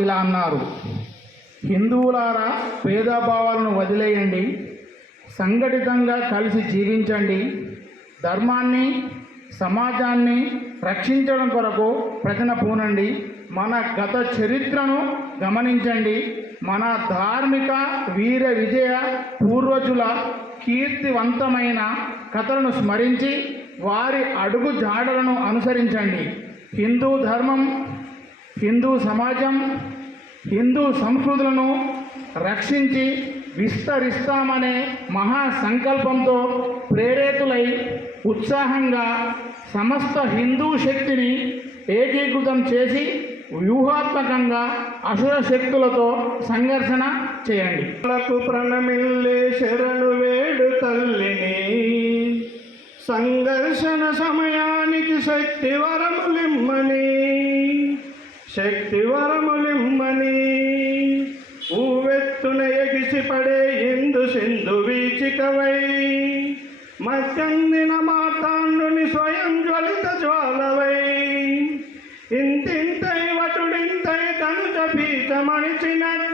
ఇలా అన్నారు. హిందువులారా భేదభావాలను వదిలేయండి. సంఘటితంగా కలిసి జీవించండి. ధర్మాన్ని సమాజాన్ని రక్షించడం కొరకు ప్రజన పూనండి. మన గత చరిత్రను గమనించండి. మన ధార్మిక వీర విజయ పూర్వజుల కీర్తివంతమైన కథలను స్మరించి వారి అడుగు జాడలను అనుసరించండి. హిందూ ధర్మం హిందూ సమాజం హిందూ సంస్కృతులను రక్షించి విస్తరిస్తామనే మహా సంకల్పంతో ప్రేరేతులై ఉత్సాహంగా సమస్త హిందూ శక్తిని ఏకీకృతం చేసి వ్యూహాత్మకంగా అసుర శక్తులతో సంఘర్షణ చేయండి. ప్రణమిల్లే శరణు వేడు తల్లిని. సంఘర్షణ సమయానికి శక్తి వరములిమ్మని. శక్తి వరములిమ్మని ఊవెత్తున ఎగిసి పడే ఎందు సింధు వీచికవై. మత్యందిన మాతాండుని స్వయం జ్వలిత జ్వాలవై. ఇంతింతై వటుడింతై కనుక పీతమణిచినట్లు మణిచినట్టు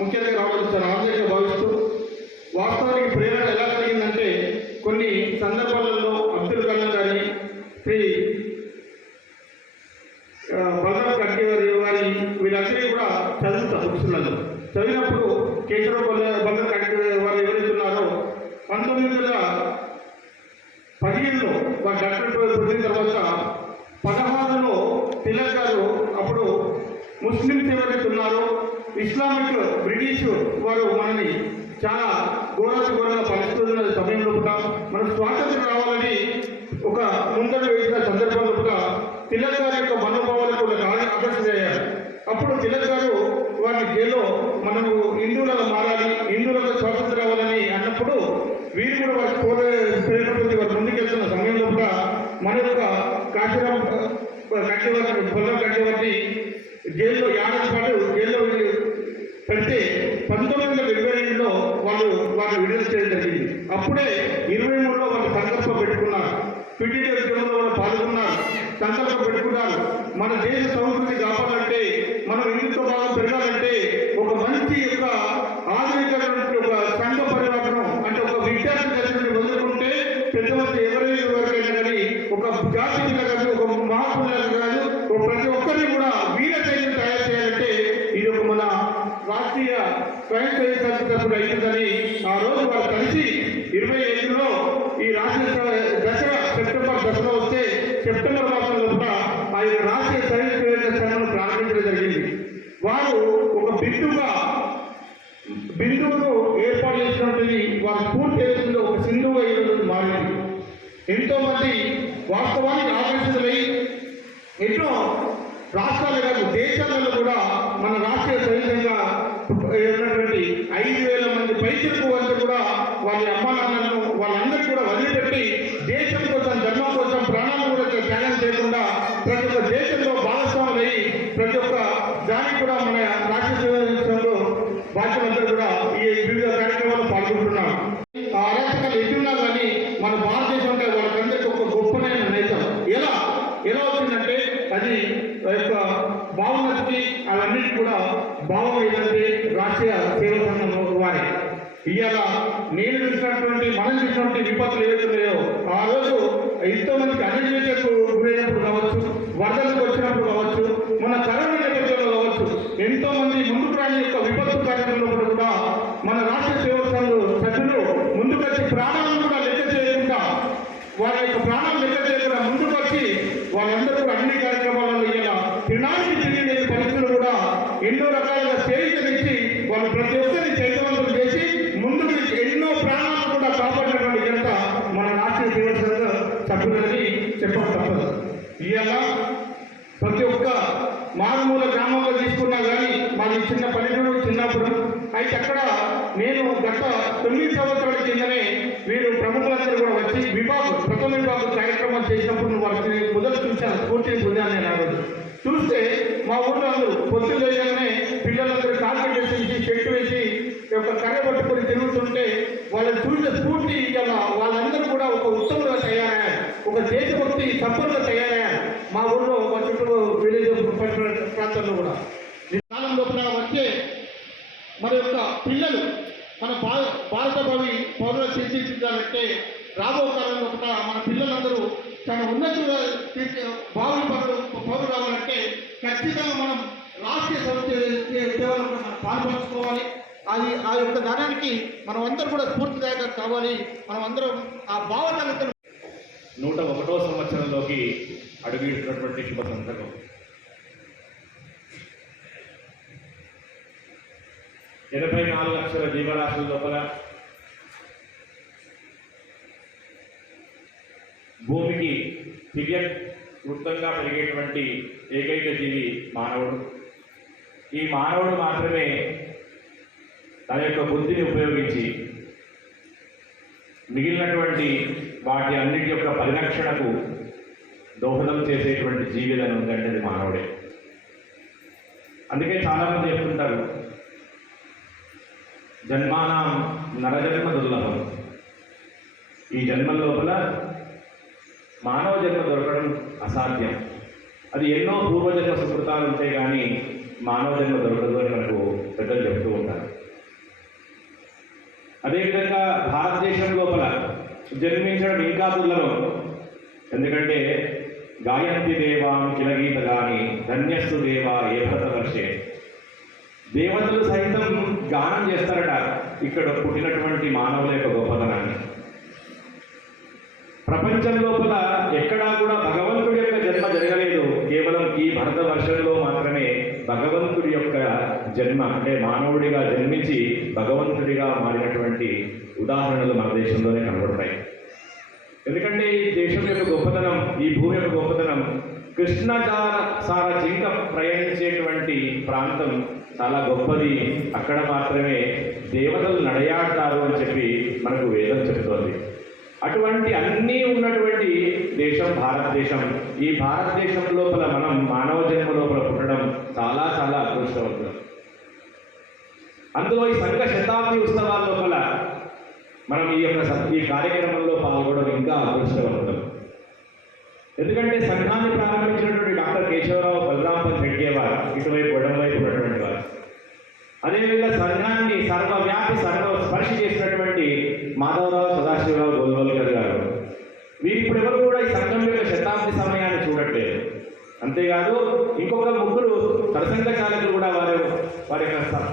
ముఖ్యంగా రావడం సార్ భావిస్తూ వాస్తవానికి ప్రేరణ ఎలా కలిగిందంటే కొన్ని సందర్భాలలో అబ్దుల్ కలాం గారి శ్రీ ఆ, బలరాం కట్టి వారి వారి వీళ్ళందరినీ కూడా చదువుతా బుక్స్లలో చదివినప్పుడు కేశవ బల బలరాం కట్టి వారు ఎవరైతే ఉన్నారో పంతొమ్మిది వందల పదిహేనులో వారు డాక్టరేట్ పొందిన తర్వాత పదహారులో తిలక్ గారు అప్పుడు ముస్లింస్ ఎవరైతే ఉన్నారో ఇస్లామిక్ బ్రిటిష్ వారు మనని చాలా ఘోరాతి ఘోరంగా పరిస్థితున్న సమయంలో కూడా మనం స్వాతంత్రం రావాలని ఒక ముందడు వేసిన సందర్భంలో కూడా తిలక్ గారి యొక్క మనోభావాలకు ఒక ఆ- ఆకర్షించారు అప్పుడు తిలక్ గారు వారి జైల్లో మనము హిందువులుగా మారాలి హిందువులకు స్వాతంత్రం రావాలని అన్నప్పుడు వీరు కూడా వారి పోరే ప్రేరణ వారు ముందుకెళ్తున్న సమయంలో కూడా మన యొక్క కాశీరాం కట్టేవారిని పొలం కట్టేవారిని జైల్లో యాడ పాటు జైల్లో పెడితే పంతొమ్మిది వందల ఇరవై రెండులో వాళ్ళు వాళ్ళు విడుదల చేయడం జరిగింది. అప్పుడే ఇరవై మూడులో వాళ్ళు సంకల్పం పెట్టుకున్నారు. పిటిడి ఉద్యమంలో వాళ్ళు పాల్గొన్నారు. సంకల్పం పెట్టుకున్నారు. మన దేశ సంస్కృతి కాపాలంటే మనం ఇంటితో బాగా పెరగాలంటే ఒక మంచి యొక్క ఆధునిక ఒక సంఘ పరివర్తనం అంటే ఒక విద్యార్థి దశ వదులుకుంటే పెద్దవాళ్ళు ఎవరైనా ఎవరికైనా కానీ ఒక జాతిగా సందర్భం అయ్యిందని ఆ రోజు వారు కలిసి ఇరవై ఐదులో ఈ రాష్ట్ర దశ సెప్టెంబర్ దశలో వస్తే సెప్టెంబర్ మాసంలో కూడా ఆయన యొక్క రాష్ట్రీయ స్వయం ప్రారంభించడం జరిగింది. వారు ఒక బిందుగా బిందువును ఏర్పాటు చేసినటువంటి వారి పూర్తి ఏదైతుందో ఒక సింధువుగా ఈరోజు మారింది ఎంతో మంది వాస్తవానికి ఆకర్షితులై ఎన్నో రాష్ట్రాలు కాదు దేశాలలో కూడా మన రాష్ట్రీయ సైన్యంగా ఉన్నటువంటి ఐదు వేల మంది పైచలకు అంతా కూడా వాళ్ళ అమ్మ నాన్నలను వాళ్ళందరికీ కూడా వదిలిపెట్టి దేశం కోసం ధర్మం కోసం ప్రాణాలు కూడా త్యాగం చేయకుండా ప్రతి ఒక్క దేశంలో భాగస్వాములై ప్రతి ఒక్క దానికి కూడా మన రాష్ట్రీయ సైన్యంలో బాధ్యులందరూ కూడా కూడా భావం ఏంటంటే రాష్ట్రీయ సేవా సంఘం వారి ఇవాళ నేను చూసినటువంటి మనం చూసినటువంటి విపత్తులు ఏవైతే ఉన్నాయో ఆ రోజు ఎంతో మందికి అన్నిటికీ గురైనప్పుడు కావచ్చు వరదలు వచ్చినప్పుడు కావచ్చు మన కరోనా నేపథ్యంలో కావచ్చు ఎంతో మంది ముందుకు రాని యొక్క విపత్తు కార్యక్రమంలో కూడా మన రాష్ట్ర సేవా సంఘం సభ్యులు ముందుకు వచ్చి ప్రాణాలను కూడా లెక్క చేయకుండా వారి యొక్క ప్రాణాలు లెక్క చేయకుండా ముందుకు వచ్చి వాళ్ళందరూ కూడా అన్ని కార్యక్రమాలలో ఇలా తినడానికి తిరిగి లేని పరిస్థితులు కూడా ఎన్నో రకాలుగా చేయించి వాళ్ళు ప్రతి ఒక్కరిని చైతన్యవంతులు చేసి ముందుకు ఎన్నో ప్రాణాలను కూడా కాపాడినటువంటి ఘనత మన రాష్ట్రీయ సేవా సంఘ సభ్యులని చెప్పడం తప్పదు ఇవాళ ప్రతి ఒక్క మారుమూల గ్రామంలో తీసుకున్నా కానీ మాది చిన్న పల్లెటూరు చిన్నప్పుడు అయితే అక్కడ నేను గత తొమ్మిది సంవత్సరాల కిందనే వీరు ప్రముఖులందరూ కూడా వచ్చి విభాగం ప్రథమ విభాగం కార్యక్రమం చేసినప్పుడు వాళ్ళకి మొదలు చూశాను స్ఫూర్తిని పొందాను నేను ఆ చూస్తే మా ఊళ్ళో అందరూ పొద్దు లేగానే పిల్లలందరూ కార్పెట్ వేసి చెట్టు వేసి ఈ యొక్క కర్ర పట్టుకొని తిరుగుతుంటే వాళ్ళని చూసే స్ఫూర్తి ఇవాళ వాళ్ళందరూ కూడా ఒక ఉత్తములుగా తయారయ్యారు. ఒక దేశభక్తి తత్వంగా తయారయ్యారు. మా ఊళ్ళో మా చుట్టూ విలేజ్ ప్రాంతాల్లో కూడా. ఈ కాలం లోపల వచ్చే మన యొక్క పిల్లలు మన భారత భారత భవి పౌరులు తీర్చిదిద్దాలంటే రాబో కాలంలో కూడా మన పిల్లలందరూ చాలా ఉన్నతుగా తీర్చి భావి పౌరులు పౌరులు రావాలంటే ఖచ్చితంగా మనం రాష్ట్రీయ సంస్థ మనం పాల్పంచుకోవాలి. అది ఆ యొక్క దానానికి మనం అందరూ కూడా స్ఫూర్తిదాయకంగా కావాలి. మనం అందరం ఆ భావనలతో నూట ఒకటో సంవత్సరంలోకి అడుగుతున్నటువంటి శుభ సందర్భం. ఎనభై నాలుగు లక్షల జీవరాశుల లోపల భూమికి దివ్య వృత్తంగా పెరిగేటువంటి ఏకైక జీవి మానవుడు. ఈ మానవుడు మాత్రమే తన యొక్క బుద్ధిని ఉపయోగించి మిగిలినటువంటి వాటి అన్నిటి యొక్క పరిరక్షణకు దోహదం చేసేటువంటి జీవితం ఉందంటే అది మానవుడే. అందుకే చాలామంది చెప్తుంటారు జన్మానం నరజన్మ దుర్లభం. ఈ జన్మ లోపల మానవ జన్మ దొరకడం అసాధ్యం. అది ఎన్నో పూర్వజన్మ సుకృతాలు ఉంటాయి కానీ మానవ జన్మ దొరకదు అని మనకు పెద్దలు చెప్తూ ఉంటారు. అదేవిధంగా భారతదేశం లోపల జన్మించడం ఇంకా దుర్లభం ఎందుకంటే గాయంతి దేవాం కిలగీత గాని ధన్యస్తు దేవ ఏ భరత వర్షే. దేవతలు సైతం గానం చేస్తారట ఇక్కడ పుట్టినటువంటి మానవుల యొక్క గొప్పతనాన్ని. ప్రపంచం లోపల ఎక్కడా కూడా భగవంతుడి యొక్క జన్మ జరగలేదు. కేవలం ఈ భరత వర్షంలో మాత్రమే భగవంతుడి యొక్క జన్మ అంటే మానవుడిగా జన్మించి భగవంతుడిగా మారినటువంటి ఉదాహరణలు మన దేశంలోనే కనబడతాయి. ఎందుకంటే ఈ దేశం యొక్క గొప్పతనం ఈ భూమి యొక్క గొప్పతనం కృష్ణచార సార జింక ప్రయాణించేటువంటి ప్రాంతం చాలా గొప్పది. అక్కడ మాత్రమే దేవతలు నడయాడతారు అని చెప్పి మనకు వేదం చెప్తోంది. అటువంటి అన్నీ ఉన్నటువంటి దేశం భారతదేశం. ఈ భారతదేశం లోపల మనం మానవ జన్మ లోపల పుట్టడం చాలా చాలా అదృష్టవంతం. అందులో ఈ సంఘ శతాబ్ది ఉత్సవాల లోపల మనం ఈ యొక్క ఈ కార్యక్రమంలో పాల్గొనడం ఇంకా అదృష్టవంతులం ఎందుకంటే సంఘాన్ని ప్రారంభ డాక్టర్ కేశవరావు బలరాంపల్ హెడ్గేవారు ఇటువైపు ఎడం వైపు ఉన్నటువంటి వారు అదేవిధంగా సంఘాన్ని సర్వవ్యాపి సర్వ స్పర్శ చేసినటువంటి మాధవరావు సదాశివరావు గోల్వల్కర్ గారు వీరు ఇప్పుడు ఎవరు కూడా ఈ సంఘం యొక్క శతాబ్ది సమయాన్ని చూడట్లేదు అంతేకాదు ఇంకొక ముగ్గురు సరసంఘ చాలకులు కూడా వారు వారి యొక్క స-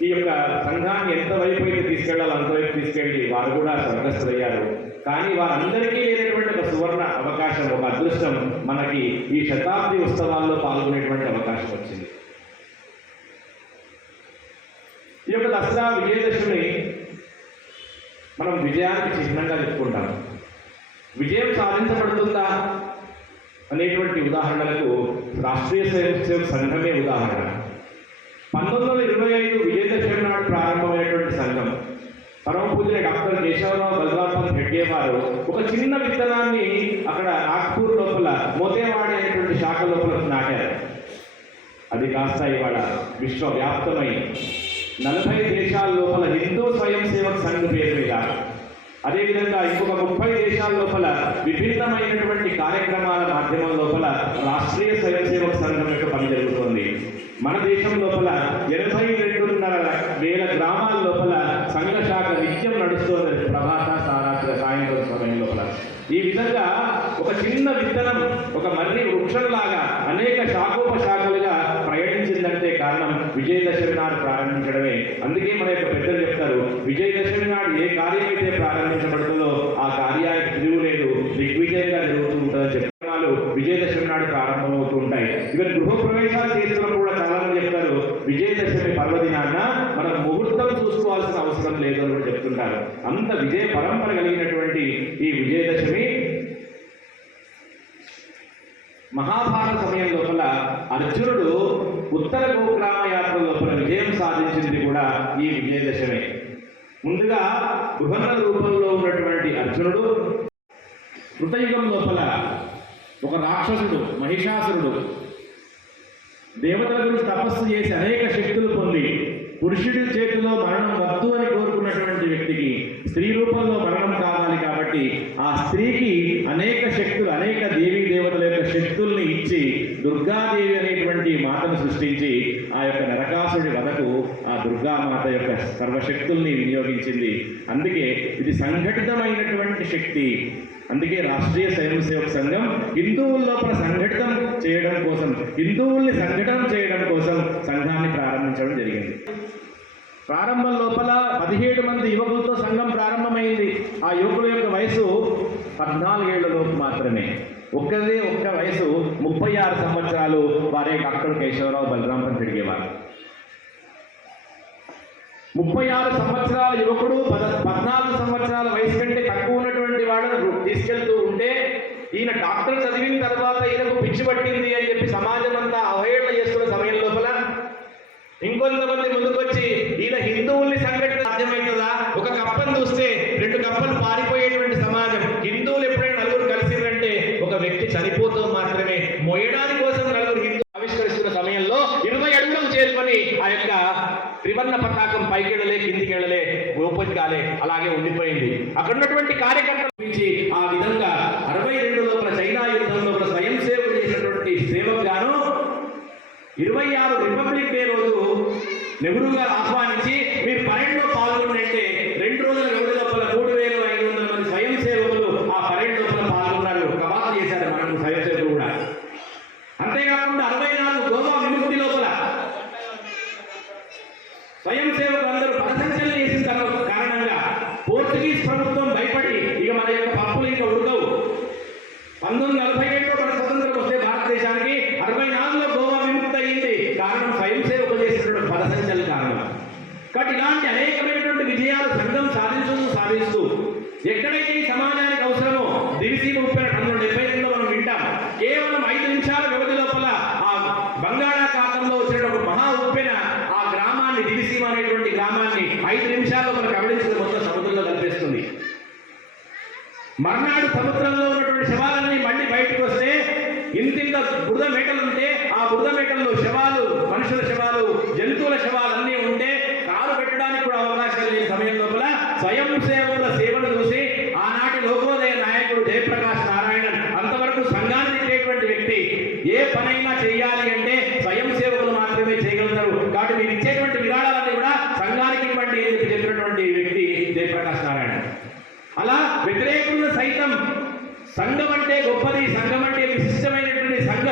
ఈ యొక్క సంఘాన్ని ఎంత వైపు అయితే తీసుకెళ్ళాలో అంతవైపు తీసుకెళ్ళి వారు కూడా స్వర్గస్థులయ్యారు కానీ వారందరికీ లేనటువంటి ఒక సువర్ణ అవకాశం ఒక అదృష్టం మనకి ఈ శతాబ్ది ఉత్సవాల్లో పాల్గొనేటువంటి అవకాశం వచ్చింది. ఈ యొక్క దసరా విజయదశమి మనం విజయానికి చిహ్నంగా చెప్పుకుంటాం. విజయం సాధించబడుతుందా అనేటువంటి ఉదాహరణలకు రాష్ట్రీయ స్వయం సంఘమే ఉదాహరణ. పంతొమ్మిది వందల ఇరవై ఐదు విజయదశమి నాడు ప్రారంభమైనటువంటి సంఘం పరమ డాక్టర్ కేశవరావు బలరాపన్ రెడ్డి వారు ఒక చిన్న విత్తనాన్ని అక్కడ నాగ్పూర్ లోపల మోతేవాడ శాఖ లోపల నాటారు. అది కాస్త ఇవాళ విశ్వవ్యాప్తమై నలభై దేశాల లోపల హిందూ స్వయం సేవక సంఘ పేరు మీద అదేవిధంగా ఇంకొక ముప్పై దేశాల లోపల విభిన్నమైనటువంటి కార్యక్రమాల మాధ్యమం లోపల రాష్ట్రీయ స్వయం సేవక సంఘం యొక్క పని జరుగుతోంది. మన దేశం లోపల ఎనభై రెండున్నర వేల గ్రామాల లోపల సంఘ శాఖ నిత్యం నడుస్తోంది ప్రభాత సారాత్రి సాయంత్రం సమయం లోపల. ఈ విధంగా ఒక చిన్న విత్తనం ఒక మర్రి వృక్షంలాగా అనేక శాఖోపశాఖలుగా ప్రయాణించిందంటే కారణం విజయదశమి నాడు ప్రారంభించడమే అందుకే మన యొక్క పెద్దలు చెప్తారు విజయదశమి నాడు ఏ కార్యం అయితే ప్రారంభించబడుతుందో ఆ కార్యానికి తిరుగు లేదు దిగ్విజయంగా జరుగుతూ ఉంటుందని చెప్తున్నారు విజయదశమి నాడు ప్రారంభమవుతూ ఉంటాయి ఇక గృహప్రవేశాలు చేస్తున్నప్పుడు కూడా చాలా మంది చెప్తారు విజయదశమి పర్వదినాన్న మనం ముహూర్తం చూసుకోవాల్సిన అవసరం లేదు అని కూడా చెప్తుంటారు అంత విజయ పరంపర కలిగినటువంటి ఈ విజయదశమి మహాభారత సమయం లోపల అర్జునుడు ఉత్తర గోగ్రామ యాత్ర లోపల విజయం సాధించింది కూడా ఈ విజయదశమే. ముందుగా బృహన్న రూపంలో ఉన్నటువంటి అర్జునుడు కృతయుగం లోపల ఒక రాక్షసుడు మహిషాసురుడు దేవతల గురించి తపస్సు చేసి అనేక శక్తులు పొంది పురుషుడి చేతిలో మరణం వద్దు అని కోరుకున్నటువంటి వ్యక్తికి స్త్రీ రూపంలో మరణం కావాలి కాబట్టి ఆ స్త్రీకి అనేక శక్తులు అనేక దేవీ దేవతల యొక్క శక్తుల్ని ఇచ్చి దుర్గాదేవి అనేటువంటి మాతను సృష్టించి ఆ యొక్క నరకాసుడి వదకు ఆ దుర్గామాత యొక్క సర్వశక్తుల్ని వినియోగించింది. అందుకే ఇది సంఘటితమైనటువంటి శక్తి. అందుకే రాష్ట్రీయ స్వయం సేవక సంఘం హిందువుల లోపల సంఘటితం చేయడం కోసం హిందువుల్ని సంఘటన చేయడం కోసం సంఘాన్ని ప్రారంభించడం జరిగింది. ప్రారంభం లోపల పదిహేడు మంది యువకులతో సంఘం ప్రారంభమైంది. ఆ యువకుల యొక్క వయసు పద్నాలుగేళ్ళ లోపు మాత్రమే. ఒక్కదే ఒక్క వయసు ముప్పై ఆరు సంవత్సరాలు వారే డాక్టర్ కేశవరావు బలరాం తిరిగేవారు. ముప్పై ఆరు సంవత్సరాల యువకుడు పద పద్నాలుగు సంవత్సరాల వయసు కంటే తక్కువ ఉన్నటువంటి వాళ్ళను తీసుకెళ్తూ ఉంటే ఈయన డాక్టర్ చదివిన తర్వాత ఈయనకు పిచ్చి పట్టింది అని చెప్పి సమాజం అంతా అవహేళన చేస్తున్న సమయం లోపల ఇంకొంతమంది ముందుకొచ్చి ఈయన హిందువుల్ని సంఘటన సాధ్యమవుతుందా ఒక కప్పను చూస్తే రెండు కప్పలు పారిపోయేటువంటి సమాజం హిందువులు ఎప్పుడైనా నలుగురు కలిసిందంటే ఒక వ్యక్తి చనిపోతూ మాత్రమే మొయ్యడానికి కోసం నలుగురు హిందూ ఆవిష్కరిస్తున్న సమయంలో ఇరవై అడుగులకు చేరుకొని ఆ యొక్క త్రివర్ణ పతాకం పైకెళ్ళలే కిందికెళ్ళలే కిందికి గోపతి కాలే అలాగే ఉండిపోయింది. అక్కడ ఉన్నటువంటి కార్యకర్తల నుంచి ఆ విధంగా అరవై రెండు లోపల చైనా యుద్ధం లోపల స్వయం సేవలు చేసినటువంటి సేవకు గాను ఇరవై ఆరు రిపబ్లిక్ డే రోజు నెహ్రూ గారు ఆహ్వానించి మీరు పరేడ్లో పాల్గొనంటే రెండు రోజుల వ్యవధి లోపల మూడు వేల ఐదు వందల మంది స్వయం సేవకులు ఆ పరేడ్ లోపల పాల్గొన్నారు కవాతు చేశారు మనకు స్వయం సేవకులు కూడా అంతేకాకుండా అరవై నాలుగు గోవా విముక్తి లోపల స్వయం సేవకులు అందరూ పదసంచలనం చేసిన కారణంగా పోర్చుగీస్ ప్రభుత్వం భయపడి ఇక మన యొక్క పప్పులు ఇంకా ఉడకవు. పంతొమ్మిది నలభై ఏడులో మన స్వతంత్రం వస్తే భారతదేశానికి అరవై నాలుగులో గోవా విముక్తి అయింది కారణం స్వయం సేవకులు చేసినటువంటి పదసంచల కారణం. కాబట్టి ఇలాంటి అనేకమైనటువంటి విజయాలు సంఘం సాధించు సాధిస్తూ ఎక్కడైతే సమాజానికి అవసరమో దివిసీమ ఉప్పెన పంతొమ్మిది డెబ్బై రెండులో మనం వింటాం. కేవలం ఐదు నిమిషాల వ్యవధి లోపల ఆ బంగాళాఖాతంలో వచ్చిన ఒక మహా ఉప్పెన గ్రామాన్ని దివిసీమ అనేటువంటి గ్రామాన్ని ఐదు నిమిషాల్లో మనకు గమనించిన మొత్తం సముద్రంలో కనిపిస్తుంది. మర్నాడు సముద్రంలో ఉన్నటువంటి శవాలన్నీ మళ్ళీ బయటకు వస్తే ఇంతింత బురద మేటలు ఉంటే ఆ బురద మేటల్లో శవాలు మనుషుల శవాలు జంతువుల శవాలన్నీ ఉంటే కాలు పెట్టడానికి కూడా అవకాశం లేని సమయం లోపల స్వయం సేవకుల సేవను చూసి ఆనాటి లోకోదయ నాయకుడు జయప్రకాష్ నారాయణన్ అంతవరకు సంఘాన్ని తిట్టేటువంటి వ్యక్తి ఏ పనైనా చేయాలి అంటే స్వయం సేవకులు మాత్రమే చేయగలుగుతారు కాబట్టి మీరు ఇచ్చేటువంటి విరాళాలన్నీ కూడా సంఘానికి ఇవ్వండి అని చెప్పి చెప్పినటువంటి వ్యక్తి జయప్రకాష్ నారాయణ అలా వ్యతిరేకులను సైతం సంఘం అంటే గొప్పది సంఘం అంటే విశిష్టమైనటువంటి సంఘ